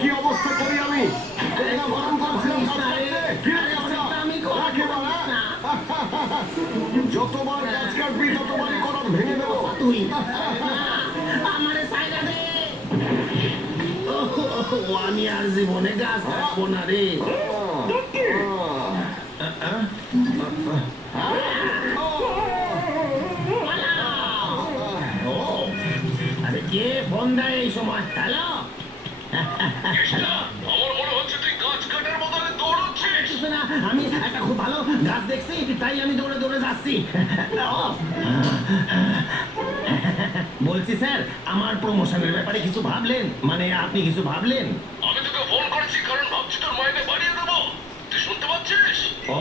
কি অবস্থা করি আমি যতবার গাছ কাটবি ততবারই করার ভেঙে দেবো তুই আমারে সাইডা দে। আমি আর জীবনে গাছ কাটবো না রে। আরে কে ফোন দেয় এই সময়? হ্যালো, আমার মনে হচ্ছে তুই গাছ কাটার বদলে দৌড়চ্ছিস। কিছু না, আমি একটা খুব ভালো গাছ দেখছি, তাই আমি দৌড়ে দৌড়ে যাচ্ছি। বলছি স্যার, আমার প্রমোশনের ব্যাপারে কিছু ভাবলেন? মানে আপনি কিছু ভাবলেন? আমি তোকে ফোন করেছি কারণ ভাবছি তোর মাইনে বাড়িয়ে দেবো। তুই শুনতে পাচ্ছিস? ও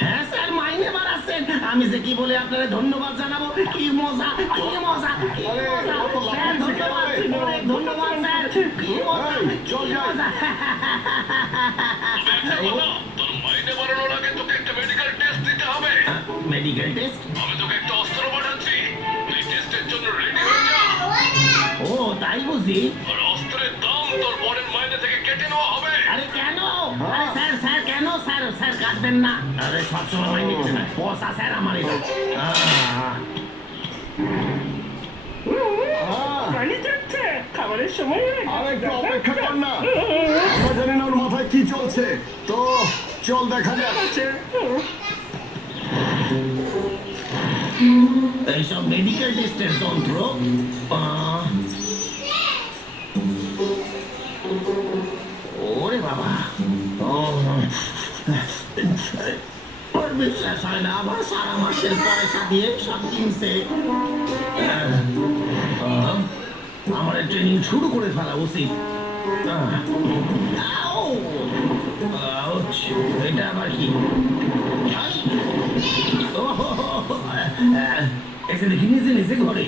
হ্যাঁ স্যার, মাইনে বাড়াচ্ছেন। আমি যে কি বলে আপনারা ধন্যবাদ জানাবো। কি মজা, কি মজা, কি মজা। স্যার ধন্যবাদ, অনেক ধন্যবাদ স্যার। কি মজা, কি মজা। একটা কথা, তোর মাইনে বাড়ানোর আগে তোকে একটা মেডিকেল টেস্ট দিতে হবে। Medical test? আমি তোকে একটা অস্ত্র পাঠাচ্ছি, তুই টেস্টের জন্য রেডি হয়ে যা। ও তাই বুঝি? আর অস্ত্রের দাম তোর পরের মাইনে থেকে কেটে নেওয়া হবে। আরে কেন? আরে স্যার, স্যার কেন? স্যার স্যার কাটবেন না। আরে সবসময় মাইনে কেটে না, পয়সা স্যার আমার এটা। পানি যাচ্ছে, খাবারের সময় হয়ে গেছে। আর একটু অপেক্ষা কর না, আমরা জানি না ওর মাথায় কি চলছে। তো চল দেখা যাক। এইসব মেডিকেল টেস্টের যন্ত্র ওরে বাবা, ওর বিশ্বাস হয় না, আবার সারা মাসের পয়সা দিয়ে সব কিনছে। আমার ট্রেনিং শুরু করে ফেলা উচিত। এটা আবার কি? এসে দেখি নিজে নিজে ঘরে।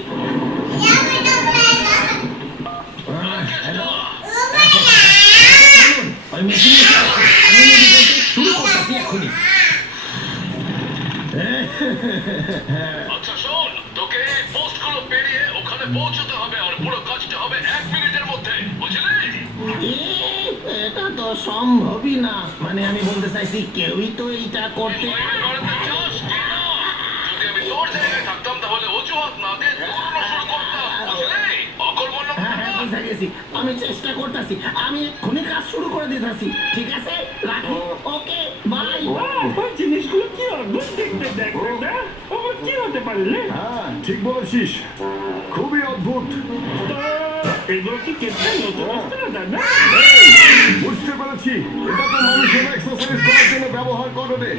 হ্যালো, ওই মেশিন আমি শুরু করতেছি এক্ষুনি। আচ্ছা শোন, তোকে পোস্ট গুলো পেরিয়ে ওখানে পৌঁছতে হবে আর পুরো কাজটা হবে 1 মিনিটের মধ্যে, বুঝলি? এটা তো সম্ভবই না। মানে আমি বলতে চাইছি, কেউই তো এইটা করতে। মাইনে বাড়াতে চাস কি না? যদি আমি তোর জায়গায় থাকতাম তাহলে অজুহাত না দিয়ে দৌড়ানো শুরু করতাম, বুঝলি? অকর্মণ্য হ্যাঁ হ্যাঁ, বুঝে গেছি। আমি চেষ্টা করতেছি, আমি এক্ষুনি কাজ শুরু করে দিতেছি। ঠিক আছে, রাখি। Okay bye. ওই জিনিসগুলো কি অদ্ভুত দেখতে, দেখতে না? ওগুলো কি হতে পারলে? হ্যাঁ ঠিক বলেছিস, খুবই অদ্ভুত। এগুলো কি কেটে নতুন অস্ত্র দাদা? বুঝতে পেরেছি, এটা তো মানুষের এক্সারসাইজ করার জন্য ব্যবহার করে রে।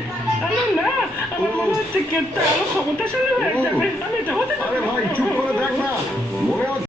আরে না, আমার মনে হচ্ছে কেটটা আরো ক্ষমতাশালী হয়ে যাবে। আমি এটা হতে আরে ভাই চুপ করে দেখ না, মনে হচ্ছে